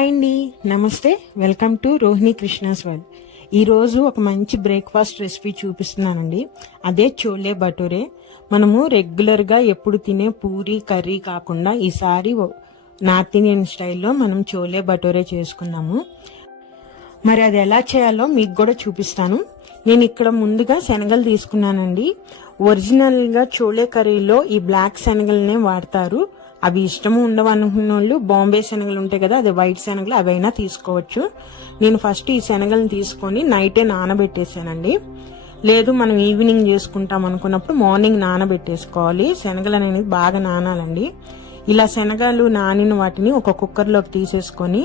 Hi అండి, నమస్తే. Welcome to Rohini Krishna's world. ఈరోజు ఒక మంచి బ్రేక్ఫాస్ట్ రెసిపీ చూపిస్తున్నానండి. అదే చోలే భటూరే. మనము రెగ్యులర్గా ఎప్పుడు తినే పూరి కర్రీ కాకుండా ఈసారి నార్త్ ఇండియన్ స్టైల్లో మనం చోలే భటూరే చేసుకున్నాము. మరి అది ఎలా చేయాలో మీకు కూడా చూపిస్తాను. నేను ఇక్కడ ముందుగా శనగలు తీసుకున్నానండి. ఒరిజినల్గా చోలే కర్రీలో ఈ బ్లాక్ శనగలనే వాడతారు. అవి ఇష్టము ఉండవు అనుకున్న వాళ్ళు బాంబే శనగలు ఉంటాయి కదా, అది వైట్ శనగలు, అవైనా తీసుకోవచ్చు. నేను ఫస్ట్ ఈ శనగలను తీసుకొని నైటే నానబెట్టేసానండి. లేదు మనం ఈవినింగ్ చేసుకుంటాం అనుకున్నప్పుడు మార్నింగ్ నానబెట్టేసుకోవాలి. శనగలు అనేది బాగా నానాలండి. ఇలా శనగలు నానిన వాటిని ఒక కుక్కర్లోకి తీసేసుకొని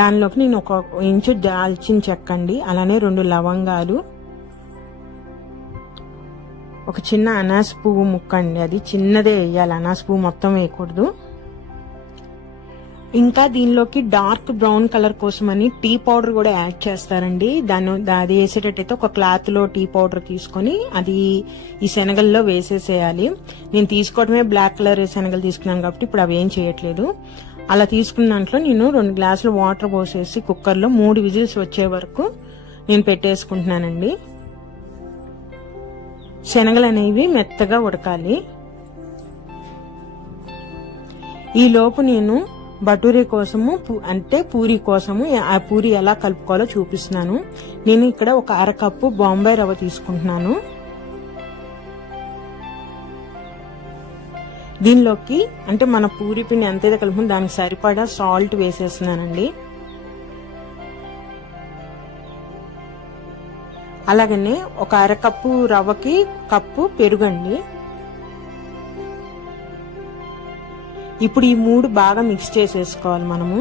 దానిలోకి నేను 1 ఇంచు దాల్చిన చెక్క అండి, అలానే 2 లవంగాలు, ఒక చిన్న అనాస పువ్వు ముక్క అండి, అది చిన్నదే వేయాలి, అనాస పువ్వు మొత్తం వేయకూడదు. ఇంకా దీనిలోకి డార్క్ బ్రౌన్ కలర్ కోసమని టీ పౌడర్ కూడా యాడ్ చేస్తారండి. అది వేసేటట్టయితే ఒక క్లాత్ లో టీ పౌడర్ తీసుకొని అది ఈ శనగల్లో వేసేసేయాలి. నేను తీసుకోవడమే బ్లాక్ కలర్ శనగలు తీసుకున్నాను కాబట్టి ఇప్పుడు అవి ఏం చేయట్లేదు. అలా తీసుకున్న దాంట్లో నేను 2 గ్లాసులు వాటర్ పోసేసి కుక్కర్లో 3 విజిల్స్ వచ్చే వరకు నేను పెట్టేసుకుంటున్నానండి. శనగలు అనేవి మెత్తగా ఉడకాలి. ఈ లోపు నేను భటూరే కోసము అంటే పూరి కోసము ఆ పూరి ఎలా కలుపుకోవాలో చూపిస్తున్నాను. నేను ఇక్కడ ఒక 1/2 కప్పు బాంబే రవ్వ తీసుకుంటున్నాను. దీనిలోకి అంటే మన పూరి పిండి ఎంతైతే కలుపుకుంటే దానికి సరిపడా సాల్ట్ వేసేస్తున్నానండి. అలాగనే ఒక 1/2 కప్పు రవ్వకి కప్పు పెరుగండి. ఇప్పుడు ఈ 3 బాగా మిక్స్ చేసేసుకోవాలి మనము.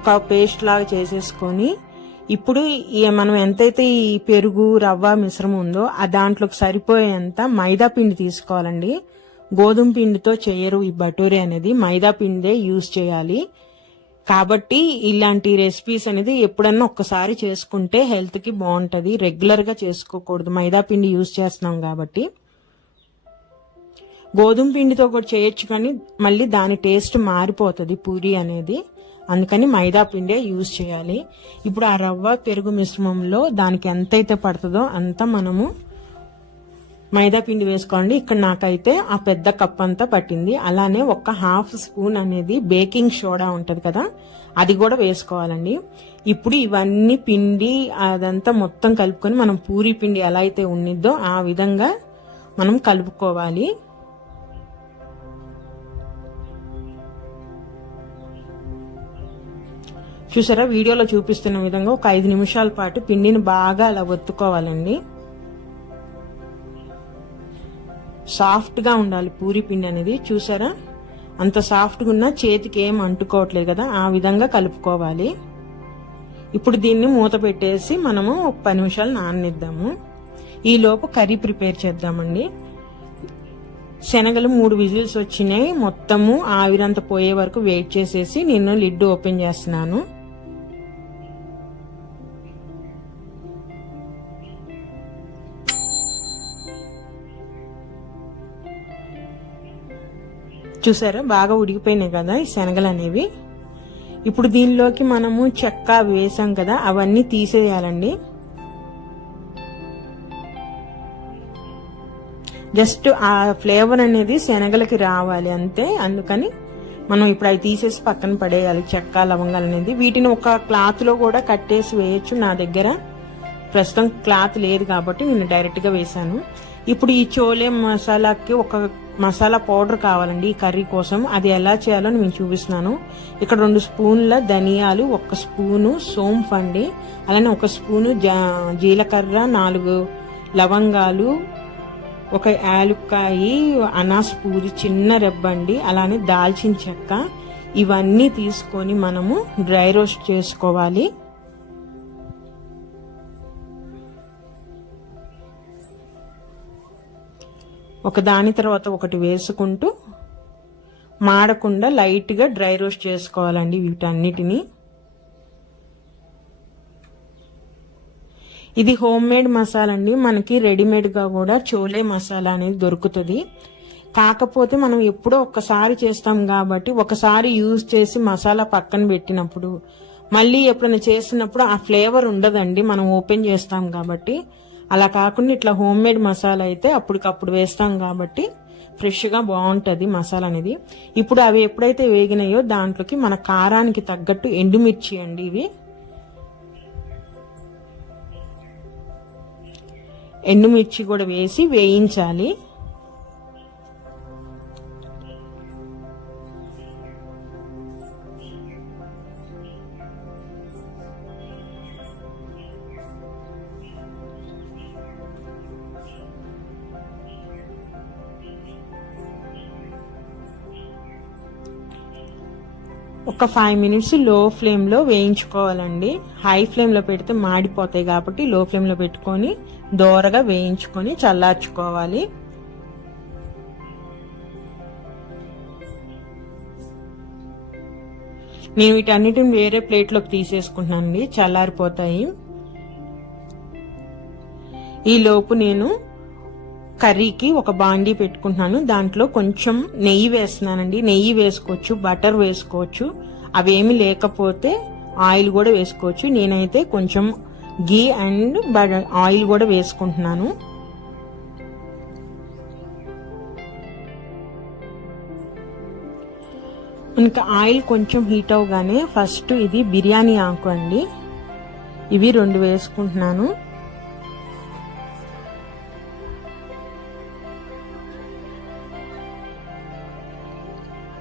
ఒక పేస్ట్ లాగా చేసేసుకొని ఇప్పుడు మనం ఎంతైతే ఈ పెరుగు రవ్వ మిశ్రమం ఉందో ఆ దాంట్లోకి సరిపోయేంత మైదా పిండి తీసుకోవాలండి. గోధుమ పిండితో చేయరు ఈ భటూరే అనేది, మైదా పిండే యూజ్ చేయాలి. కాబట్టి ఇలాంటి రెసిపీస్ అనేది ఎప్పుడన్నా ఒక్కసారి చేసుకుంటే హెల్త్ కి బాగుంటది. రెగ్యులర్ గా చేసుకోకూడదు, మైదా పిండి యూజ్ చేస్తున్నాం కాబట్టి. గోధుమ పిండితో కూడా చేయొచ్చు కానీ మళ్ళీ దాని టేస్ట్ మారిపోతుంది పూరి అనేది, అందుకని మైదా పిండే యూజ్ చేయాలి. ఇప్పుడు ఆ రవ్వ పెరుగు మిశ్రమంలో దానికి ఎంతైతే పడుతుందో అంత మనము మైదా పిండి వేసుకోండి. ఇక్కడ నాకైతే ఆ పెద్ద కప్ అంతా పట్టింది. అలానే ఒక 1/2 స్పూన్ అనేది బేకింగ్ సోడా ఉంటది కదా, అది కూడా వేసుకోవాలండి. ఇప్పుడు ఇవన్నీ పిండి అదంతా మొత్తం కలుపుకొని మనం పూరి పిండి ఎలా అయితే ఉన్నదో ఆ విధంగా మనం కలుపుకోవాలి. చూసారా, వీడియోలో చూపిస్తున్న విధంగా ఒక 5 నిమిషాల పాటు పిండిని బాగా అలా ఒత్తుకోవాలండి. సాఫ్ట్ గా ఉండాలి పూరి పిండి అనేది. చూసారా, అంత సాఫ్ట్ గా ఉన్నా చేతికి ఏం అంటుకోవట్లేదు కదా, ఆ విధంగా కలుపుకోవాలి. ఇప్పుడు దీన్ని మూత పెట్టేసి మనము ఒక 10 నిమిషాలు నాననిద్దాము. ఈ లోపు కర్రీ ప్రిపేర్ చేద్దామండి. శనగలు 3 విజిల్స్ వచ్చినాయి. మొత్తము ఆవిరంతా పోయే వరకు వెయిట్ చేసేసి నేను లిడ్ ఓపెన్ చేస్తున్నాను. చూసారా, బాగా ఉడికిపోయినాయి కదా ఈ శనగలు అనేవి. ఇప్పుడు దీనిలోకి మనము చెక్క వేసాం కదా, అవన్నీ తీసేయాలండి. జస్ట్ ఆ ఫ్లేవర్ అనేది శనగలకి రావాలి అంతే. అందుకని మనం ఇప్పుడు అవి తీసేసి పక్కన పడేయాలి, చెక్క లవంగాలు అనేది. వీటిని ఒక క్లాత్ లో కూడా కట్టేసి వేయచ్చు. నా దగ్గర ప్రస్తుతం క్లాత్ లేదు కాబట్టి నేను డైరెక్ట్ గా వేసాను. ఇప్పుడు ఈ చోలే మసాలాకి ఒక మసాలా పౌడర్ కావాలండి ఈ కర్రీ కోసం. అది ఎలా చేయాలో నేను చూపిస్తున్నాను. ఇక్కడ 2 స్పూన్ల ధనియాలు, 1 స్పూను సోంపు అండి, అలానే 1 స్పూను జీలకర్ర, 4 లవంగాలు, 1 యాలుక్కాయి, అనాస పువ్వు చిన్న రెబ్బండి, అలానే దాల్చిన చెక్క, ఇవన్నీ తీసుకొని మనము డ్రై రోస్ట్ చేసుకోవాలి. ఒక దాని తర్వాత ఒకటి వేసుకుంటూ మాడకుండా లైట్ గా డ్రై రోస్ట్ చేసుకోవాలండి వీటన్నిటిని. ఇది హోమ్ మేడ్ మసాలా అండి. మనకి రెడీమేడ్ గా కూడా చోలే మసాలా అనేది దొరుకుతుంది. కాకపోతే మనం ఎప్పుడో ఒక్కసారి చేస్తాం కాబట్టి ఒకసారి యూజ్ చేసి మసాలా పక్కన పెట్టినప్పుడు మళ్ళీ ఎప్పుడైనా చేసినప్పుడు ఆ ఫ్లేవర్ ఉండదండి, మనం ఓపెన్ చేస్తాం కాబట్టి. అలా కాకుండా ఇట్లా హోమ్ మేడ్ మసాలా అయితే అప్పటికప్పుడు వేస్తాం కాబట్టి ఫ్రెష్గా బాగుంటుంది మసాలా అనేది. ఇప్పుడు అవి ఎప్పుడైతే వేగినాయో దాంట్లోకి మన కారానికి తగ్గట్టు ఎండుమిర్చి అండి, ఇవి ఎండుమిర్చి కూడా వేసి వేయించాలి. ఒక 5 మినిట్స్ లో ఫ్లేమ్లో వేయించుకోవాలండి. హై ఫ్లేమ్లో పెడితే మాడిపోతాయి కాబట్టి లో ఫ్లేమ్లో పెట్టుకొని దోరగా వేయించుకొని చల్లార్చుకోవాలి. నేను వీటన్నిటిని వేరే ప్లేట్లోకి తీసేసుకుంటున్నానండి, చల్లారిపోతాయి. ఈ లోపు నేను కర్రీకి ఒక బాండీ పెట్టుకుంటున్నాను. దాంట్లో కొంచెం నెయ్యి వేస్తున్నానండి. నెయ్యి వేసుకోవచ్చు, బటర్ వేసుకోవచ్చు, అవేమి లేకపోతే ఆయిల్ కూడా వేసుకోవచ్చు. నేనైతే కొంచెం గీ అండ్ ఆయిల్ కూడా వేసుకుంటున్నాను. ఇంకా ఆయిల్ కొంచెం హీట్ అవగానే ఫస్ట్ ఇది బిర్యానీ ఆకు అండి, ఇవి 2 వేసుకుంటున్నాను.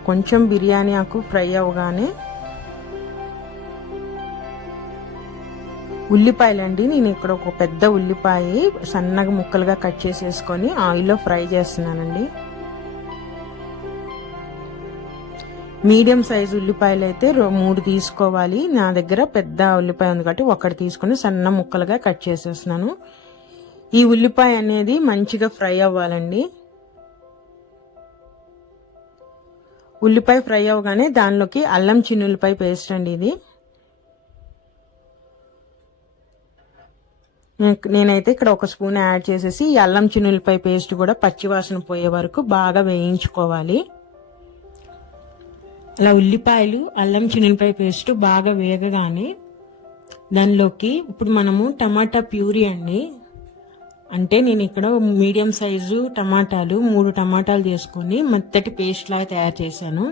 కొంచెం బిర్యానీ ఆకు ఫ్రై అవగానే ఉల్లిపాయలండి, నేను ఇక్కడ ఒక పెద్ద ఉల్లిపాయ సన్నగా ముక్కలుగా కట్ చేసేసుకొని ఆయిల్లో ఫ్రై చేస్తున్నానండి. మీడియం సైజు ఉల్లిపాయలు అయితే 3 తీసుకోవాలి. నా దగ్గర పెద్ద ఉల్లిపాయ ఉంది కాబట్టి 1 తీసుకొని సన్న ముక్కలుగా కట్ చేసేస్తున్నాను. ఈ ఉల్లిపాయ అనేది మంచిగా ఫ్రై అవ్వాలండి. ఉల్లిపాయ ఫ్రై అవగానే దానిలోకి అల్లం చిన్నులపాయ పేస్ట్ అండి, ఇది నేనైతే ఇక్కడ 1 స్పూన్ యాడ్ చేసేసి ఈ అల్లం చిన్నులపాయ పేస్ట్ కూడా పచ్చివాసన పోయే వరకు బాగా వేయించుకోవాలి. అలా ఉల్లిపాయలు అల్లం చిన్నులపాయ పేస్ట్ బాగా వేగగానే దానిలోకి ఇప్పుడు మనము టమాటా ప్యూరీ అండి, అంటే నేను ఇక్కడ మీడియం సైజు టమాటాలు 3 టమాటాలు తీసుకొని మెత్తటి పేస్ట్ లాగా తయారు చేశాను.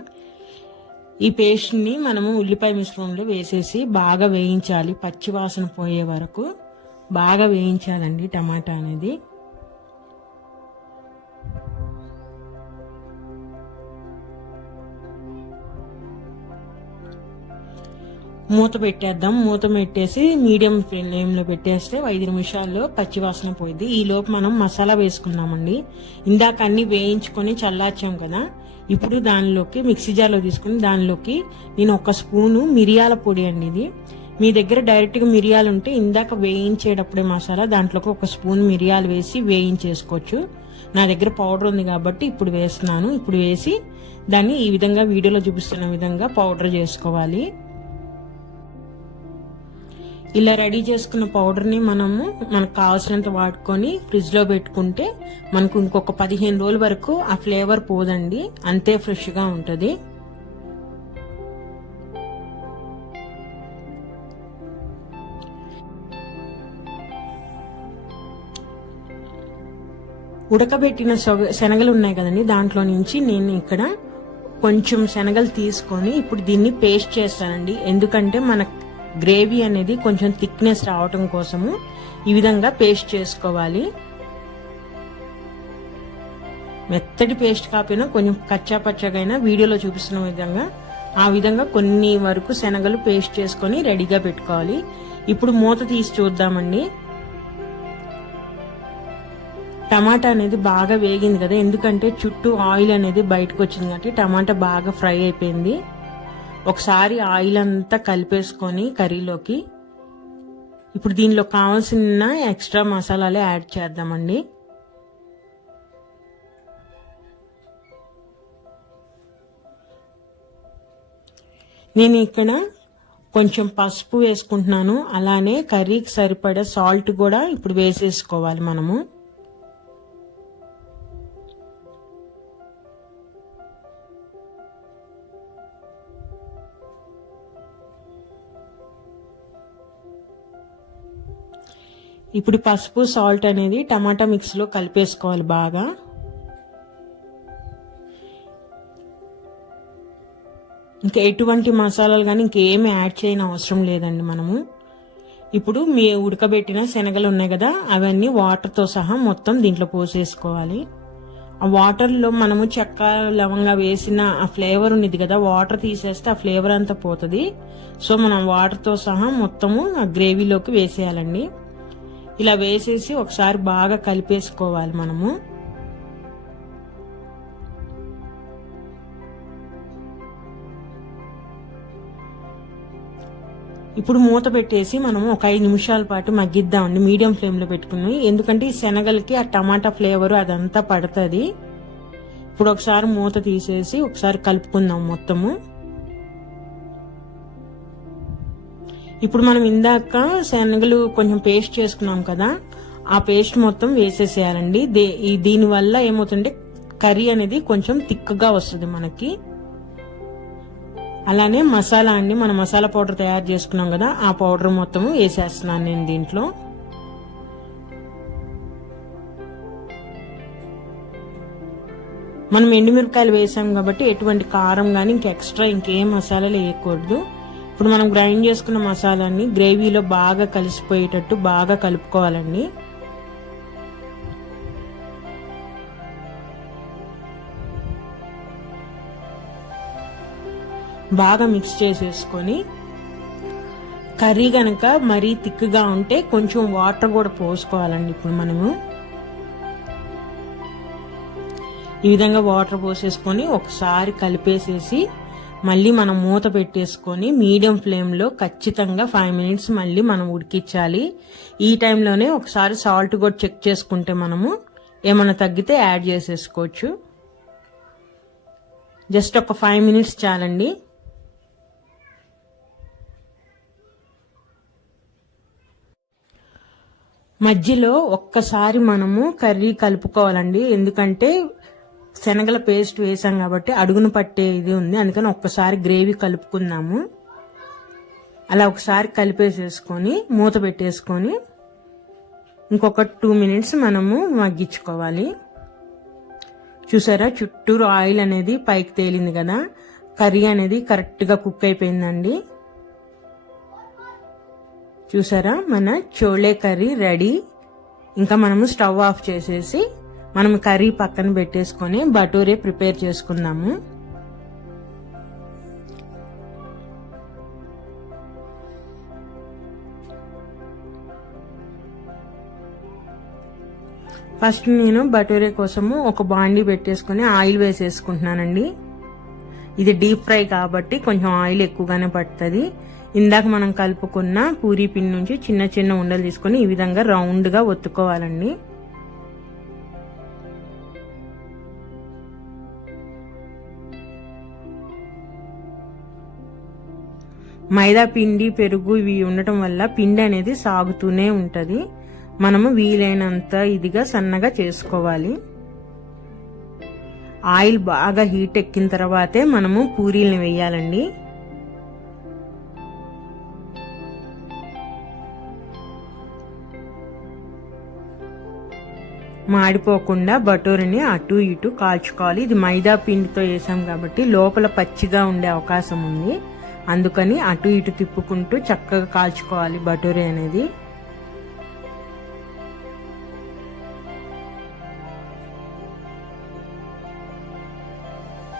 ఈ పేస్ట్ని మనము ఉల్లిపాయ మిశ్రమంలో వేసేసి బాగా వేయించాలి, పచ్చి వాసన పోయే వరకు బాగా వేయించాలండి టమాటా అనేది. మూత పెట్టేద్దాం. మూత పెట్టేసి మీడియం ఫ్లేమ్లో పెట్టేస్తే 5 నిమిషాల్లో పచ్చివాసన పోయింది. ఈ లోపు మనం మసాలా వేసుకున్నామండి. ఇందాక అన్ని వేయించుకొని చల్లార్చాం కదా, ఇప్పుడు దానిలోకి మిక్సీ జార్లో తీసుకుని దానిలోకి నేను 1 స్పూను మిరియాల పొడి అండి, ఇది మీ దగ్గర డైరెక్ట్గా మిరియాలు ఉంటే ఇందాక వేయించేటప్పుడే మసాలా దాంట్లోకి 1 స్పూన్ మిరియాలు వేసి వేయించేసుకోవచ్చు. నా దగ్గర పౌడర్ ఉంది కాబట్టి ఇప్పుడు వేస్తున్నాను. ఇప్పుడు వేసి దాన్ని ఈ విధంగా వీడియోలో చూపిస్తున్న విధంగా పౌడర్ చేసుకోవాలి. ఇలా రెడీ చేసుకున్న పౌడర్ని మనకు కావాల్సినంత వాడుకొని ఫ్రిడ్జ్లో పెట్టుకుంటే మనకు ఇంకొక 15 రోజుల వరకు ఆ ఫ్లేవర్ పోదండి, అంతే ఫ్రెష్గా ఉంటుంది. ఉడకబెట్టిన శనగలు ఉన్నాయి కదండి, దాంట్లో నుంచి నేను ఇక్కడ కొంచెం శనగలు తీసుకొని ఇప్పుడు దీన్ని పేస్ట్ చేస్తానండి. ఎందుకంటే మన గ్రేవీ అనేది కొంచెం థిక్నెస్ రావటం కోసము ఈ విధంగా పేస్ట్ చేసుకోవాలి. మెత్తటి పేస్ట్ కాకపోయినా కొంచెం కచ్చా పచ్చగా అయినా వీడియోలో చూపిస్తున్న విధంగా ఆ విధంగా కొన్ని వరకు శనగలు పేస్ట్ చేసుకొని రెడీగా పెట్టుకోవాలి. ఇప్పుడు మూత తీసి చూద్దామండి. టమాటా అనేది బాగా వేగింది కదా, ఎందుకంటే చుట్టూ ఆయిల్ అనేది బయటకు వచ్చింది కాబట్టి టమాటా బాగా ఫ్రై అయిపోయింది. ఒకసారి ఆయిల్ అంతా కలిపేసుకొని కర్రీలోకి ఇప్పుడు దీనిలో కావాల్సిన ఎక్స్ట్రా మసాలాలు యాడ్ చేద్దామండి. నేను ఇక్కడ కొంచెం పసుపు వేసుకుంటున్నాను, అలానే కర్రీకి సరిపడే సాల్ట్ కూడా ఇప్పుడు వేసేసుకోవాలి మనము. ఇప్పుడు పసుపు సాల్ట్ అనేది టమాటా మిక్స్లో కలిపేసుకోవాలి బాగా. ఇంకా ఎటువంటి మసాలాలు కానీ ఇంకేమి యాడ్ చేయని అవసరం లేదండి మనము. ఇప్పుడు మీ ఉడకబెట్టిన శనగలు ఉన్నాయి కదా, అవన్నీ వాటర్తో సహా మొత్తం దీంట్లో పోసేసుకోవాలి. ఆ వాటర్లో మనము చెక్క లవంగా వేసిన ఆ ఫ్లేవర్ ఉన్నది కదా, వాటర్ తీసేస్తే ఆ ఫ్లేవర్ అంతా పోతుంది. సో మనం వాటర్తో సహా మొత్తము ఆ గ్రేవీలోకి వేసేయాలండి. ఇలా వేసేసి ఒకసారి బాగా కలిపేసుకోవాలి మనము. ఇప్పుడు మూత పెట్టేసి మనం ఒక 5 నిమిషాల పాటు మగ్గిద్దామండి, మీడియం ఫ్లేమ్లో పెట్టుకుని. ఎందుకంటే ఈ శనగలకి ఆ టమాటా ఫ్లేవర్ అదంతా పడుతుంది. ఇప్పుడు ఒకసారి మూత తీసేసి ఒకసారి కలుపుకుందాం మొత్తము. ఇప్పుడు మనం ఇందాక శనగలు కొంచెం పేస్ట్ చేసుకున్నాం కదా, ఆ పేస్ట్ మొత్తం వేసేసేయాలండి. దీనివల్ల ఏమవుతుంటే కర్రీ అనేది కొంచెం థిక్గా వస్తుంది మనకి. అలానే మసాలా అండి, మనం మసాలా పౌడర్ తయారు చేసుకున్నాం కదా, ఆ పౌడర్ మొత్తం వేసేస్తున్నాను నేను దీంట్లో. మనం ఎండుమిరపకాయలు వేసాం కాబట్టి ఎటువంటి కారం కానీ ఇంక ఎక్స్ట్రా ఇంకేం మసాలాలు వేయకూడదు. ఇప్పుడు మనం గ్రైండ్ చేసుకున్న మసాలాని గ్రేవీలో బాగా కలిసిపోయేటట్టు బాగా కలుపుకోవాలండి. బాగా మిక్స్ చేసేసుకొని, కర్రీ కనుక మరీ థిక్గా ఉంటే కొంచెం వాటర్ కూడా పోసుకోవాలండి. ఇప్పుడు మనము ఈ విధంగా వాటర్ పోసేసుకొని ఒకసారి కలిపేసేసి మళ్ళీ మనం మూత పెట్టేసుకొని మీడియం ఫ్లేమ్లో ఖచ్చితంగా 5 మినిట్స్ మళ్ళీ మనం ఉడికించాలి. ఈ టైంలోనే ఒకసారి సాల్ట్ కూడా చెక్ చేసుకుంటే మనము ఏమైనా తగ్గితే యాడ్ చేసేసుకోవచ్చు. జస్ట్ ఒక 5 మినిట్స్ చాలండి. మధ్యలో ఒక్కసారి మనము కర్రీ కలుపుకోవాలండి, ఎందుకంటే శనగల పేస్ట్ వేసాం కాబట్టి అడుగును పట్టే ఇది ఉంది. అందుకని ఒక్కసారి గ్రేవీ కలుపుకుందాము. అలా ఒకసారి కలిపేసేసుకొని మూత పెట్టేసుకొని ఇంకొక 2 మినిట్స్ మనము మగ్గించుకోవాలి. చూసారా, చుట్టూరు ఆయిల్ అనేది పైకి తేలింది కదా, కర్రీ అనేది కరెక్ట్గా కుక్ అయిపోయిందండి. చూసారా, మన చోలే కర్రీ రెడీ. ఇంకా మనము స్టవ్ ఆఫ్ చేసేసి మనం కర్రీ పక్కన పెట్టేసుకొని బటూరే ప్రిపేర్ చేసుకుందాము. ఫస్ట్ నేను బటూరే కోసము ఒక బాండీ పెట్టేసుకొని ఆయిల్ వేసేసుకుంటున్నానండి. ఇది డీప్ ఫ్రై కాబట్టి కొంచెం ఆయిల్ ఎక్కువగానే పడుతుంది. ఇందాక మనం కలుపుకున్న పూరీ పిండి నుంచి చిన్న చిన్న ఉండలు తీసుకొని ఈ విధంగా రౌండ్గా ఒత్తుకోవాలండి. మైదా పిండి, పెరుగు ఇవి ఉండటం వల్ల పిండి అనేది సాగుతూనే ఉంటుంది. మనము వీలైనంత ఇదిగా సన్నగా చేసుకోవాలి. ఆయిల్ బాగా హీట్ ఎక్కిన తర్వాతే మనము పూరీలను వేయాలండి. మాడిపోకుండా బటూరిని అటు ఇటు కాల్చుకోవాలి. ఇది మైదా పిండితో వేసాం కాబట్టి లోపల పచ్చిగా ఉండే అవకాశం ఉంది. అందుకని అటు ఇటు తిప్పుకుంటూ చక్కగా కాల్చుకోవాలి బటూరి అనేది.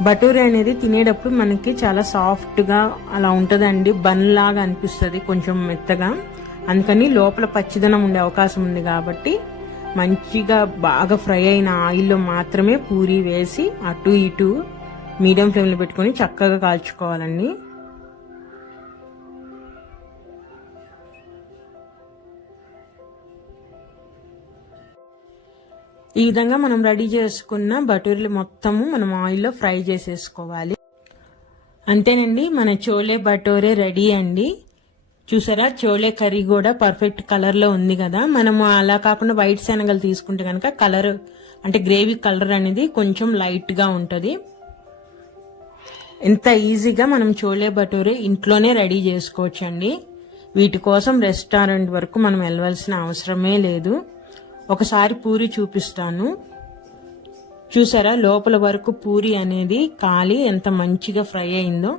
బటూరి అనేది తినేటప్పుడు మనకి చాలా సాఫ్ట్గా అలా ఉంటుందండి, బన్ లాగా అనిపిస్తుంది, కొంచెం మెత్తగా. అందుకని లోపల పచ్చిదనం ఉండే అవకాశం ఉంది కాబట్టి మంచిగా బాగా ఫ్రై అయిన ఆయిల్లో మాత్రమే పూరీ వేసి అటు ఇటు మీడియం ఫ్లేమ్లో పెట్టుకొని చక్కగా కాల్చుకోవాలండి. ఈ విధంగా మనం రెడీ చేసుకున్న బటూరీలు మొత్తము మనం ఆయిల్లో ఫ్రై చేసేసుకోవాలి. అంతేనండి, మన చోలే బటోరే రెడీ అండి. చూసారా, చోలే కర్రీ కూడా పర్ఫెక్ట్ కలర్లో ఉంది కదా. మనము అలా కాకుండా వైట్ శనగలు తీసుకుంటే కనుక కలర్ అంటే గ్రేవీ కలర్ అనేది కొంచెం లైట్గా ఉంటుంది. ఎంత ఈజీగా మనం చోలే బటోరే ఇంట్లోనే రెడీ చేసుకోవచ్చండి. వీటి కోసం రెస్టారెంట్ వరకు మనం వెళ్ళవలసిన అవసరమే లేదు. ఒకసారి పూరి చూపిస్తాను. చూసారా, లోపల వరకు పూరి అనేది కాలి ఎంత మంచిగా ఫ్రై అయిందో.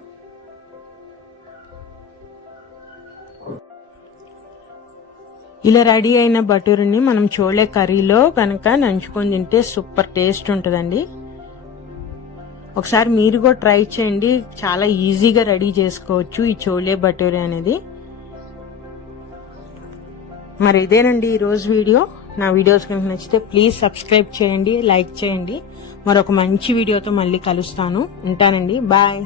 ఇలా రెడీ అయిన బటూరిని మనం చోలే కర్రీలో కనుక నంచుకొని తింటే సూపర్ టేస్ట్ ఉంటుందండి. ఒకసారి మీరు కూడా ట్రై చేయండి. చాలా ఈజీగా రెడీ చేసుకోవచ్చు ఈ చోలే బటూరి అనేది. మరి ఇదేనండి ఈరోజు వీడియో. నా వీడియోస్ కనుక నచ్చితే ప్లీజ్ సబ్స్క్రైబ్ చేయండి, లైక్ చేయండి. మరొక మంచి వీడియోతో మళ్ళీ కలుస్తాను. ఉంటానండి, బాయ్.